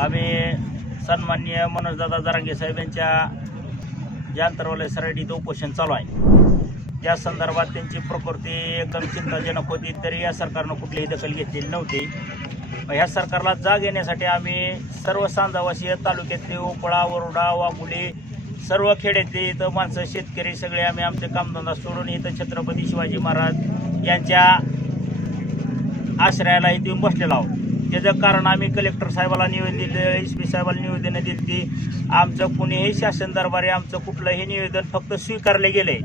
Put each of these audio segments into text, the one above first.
आम्ही सन्माननीय मनोजदादा जरांगे साहेब यांच्या ज्या अंतरवलय उपोषण चालू आहे. त्या संदर्भात त्यांची प्रकृती एकदम चिंताजनक होती तरी या सरकारनं कुठलीही दखल घेतलेली नव्हती. ह्या सरकारला जाग येण्यासाठी आम्ही सर्व सांजावासीय तालुक्यातले उपळा वरुडा वाघुली सर्व खेड्यातली इथं माणसं शेतकरी सगळे आम्ही आमचे कामधंदा सोडून इथं छत्रपती शिवाजी महाराज यांच्या आश्रयाला इथे येऊन बसलेलो आहोत. त्याचं कारण आम्ही कलेक्टर साहेबाला निवेदन दिलं एस पी साहेबाला निवेदनं दिली आमचं कुणीही शासन दरबारी आमचं कुठलंही निवेदन फक्त स्वीकारले गेले.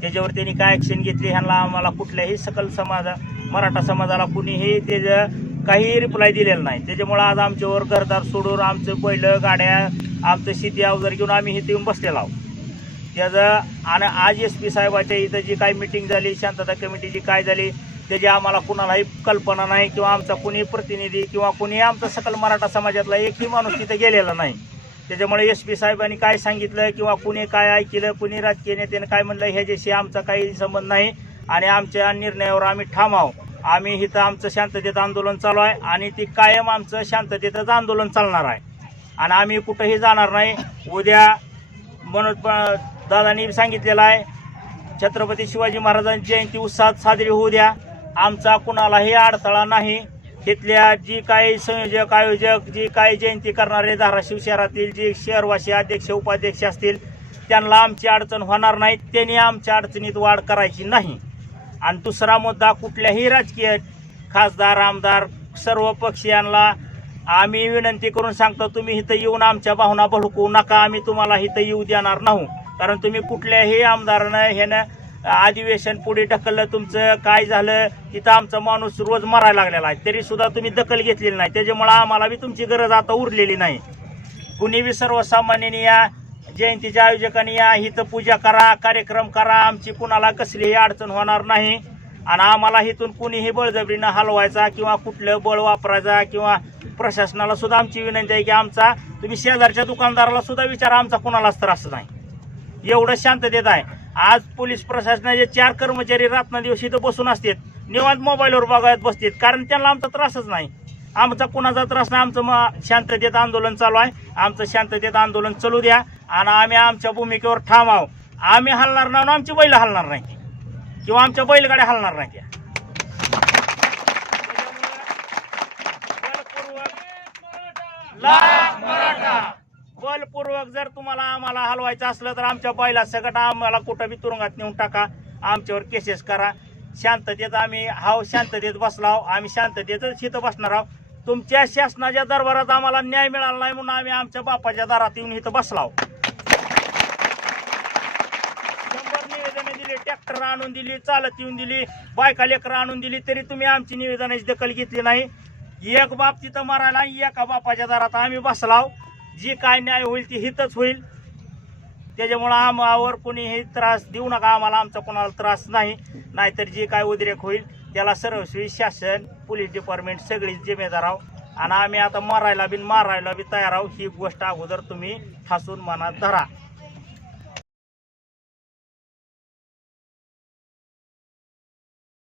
त्याच्यावर त्यांनी काय ॲक्शन घेतली ह्यांना आम्हाला कुठल्याही सकल समाजा मराठा समाजाला कुणीही त्याचं काही रिप्लाय दिलेलं नाही. त्याच्यामुळं आज आमच्यावर घरदार सोडून आमचं पहिलं गाड्या आमचं शेती अवजार घेऊन आम्ही इथे येऊन बसलेलो आहोत. त्याचं आणि आज एस पी साहेबाच्या इथं जी काय मिटिंग झाली शांतता कमिटीची काय झाली त्याची आम्हाला कुणालाही कल्पना नाही किंवा आमचा कुणी प्रतिनिधी किंवा कुणी आमचा सकल मराठा समाजातला एकही माणूस तिथे गेलेला नाही. त्याच्यामुळे एस पी साहेबांनी काय सांगितलं किंवा कुणी काय ऐकलं कुणी राजकीय नेत्याने काय म्हणलं ह्याच्याशी आमचा काही संबंध नाही आणि आमच्या निर्णयावर आम्ही ठाम आहोत. आम्ही इथं आमचं शांततेत आंदोलन चालू आहे आणि ती कायम आमचं शांततेतच आंदोलन चालणार आहे. आणि आम्ही कुठंही जाणार नाही. उद्या मनोज दादांनी सांगितलेलं आहे छत्रपती शिवाजी महाराजांची जयंती उत्साहात साजरी होऊ द्या. आमचा कुणालाही अडथळा नाही. तिथल्या जी काही संयोजक आयोजक जी काही जयंती करणारे धाराशिव शहरातील जी शहरवासी अध्यक्ष उपाध्यक्ष असतील त्यांना आमची अडचण होणार नाही. त्यांनी आमच्या अडचणीत वाढ करायची नाही. आणि दुसरा मुद्दा कुठल्याही राजकीय खासदार आमदार सर्व पक्षीयांना आम्ही विनंती करून सांगतो तुम्ही इथं येऊन आमच्या भावना भडकवू नका. आम्ही तुम्हाला इथं येऊ देणार नाही. कारण तुम्ही कुठल्याही आमदारानं ह्यानं अधिवेशन पुढे ढकललं तुमचं काय झालं तिथं आमचा माणूस रोज मरायला लागलेला आहे. तरी सुद्धा तुम्ही दखल घेतलेली नाही. त्याच्यामुळं आम्हाला बी तुमची गरज आता उरलेली नाही. कुणी बी सर्वसामान्यांनी या जयंतीच्या आयोजकांनी या इथं पूजा करा कार्यक्रम करा आमची कुणाला कसलीही अडचण होणार नाही. आणि आम्हाला इथून कुणीही बळजबरीनं हलवायचा किंवा कुठलं बळ वापरायचा किंवा प्रशासनाला सुद्धा आमची विनंती आहे की आमचा तुम्ही शेजारच्या दुकानदाराला सुद्धा विचारा आमचा कुणालाच त्रास नाही. एवढं शांततेत आहे. आज पोलीस प्रशासनाचे चार कर्मचारी रात्रदिवशी इथं बसून असतात. निवांत मोबाईलवर बघायत बसतात. कारण त्यांना आमचा त्रासच नाही. आमचा कुणाचा त्रास नाही. आमचं शांततेत आंदोलन चालू आहे. आमचं शांततेत आंदोलन चालू द्या. आणि आम्ही आमच्या भूमिकेवर ठाम आहोत. आम्ही हलणार नाही ना आमची बैल हलणार नाही. किंवा आमच्या बैलगाड्या हलणार नाही. त्या ला बलपूर्वक जर तुम्हाला आम्हाला हलवायचं असलं तर आमच्या बैला सगळं आम्हाला कुठं बी तुरुंगात नेऊन टाका. आमच्यावर केसेस करा. शांततेत आम्ही हाव शांततेत बसलाव. आम्ही शांततेतच इथं बसणार आहोत. तुमच्या शासनाच्या दरबारात आम्हाला न्याय मिळाला नाही म्हणून आम्ही आमच्या बापाच्या दारात येऊन इथं बसलाव. शंभर निवेदनं दिली ट्रॅक्टर आणून दिली चालत येऊन दिली बायका लेकरं आणून दिली तरी तुम्ही आमची निवेदनाची दखल घेतली नाही. एक बाप तिथं मारायला एका बापाच्या दारात आम्ही बसलाव. जी काय न्याय होईल ती हितच होईल. त्याच्यामुळं आम्हावर कोणीही त्रास देऊ नका आम्हाला आमचा कोणाला त्रास नाही. नाहीतर जे काय उद्रेक होईल त्याला सर्वस्वी शासन पोलीस डिपार्टमेंट सगळी जिम्मेदार आहो आणि आम्ही आता मारायला बी मारायला बी तयार आहोत. ही गोष्ट अगोदर तुम्ही ठासून मनात धरा.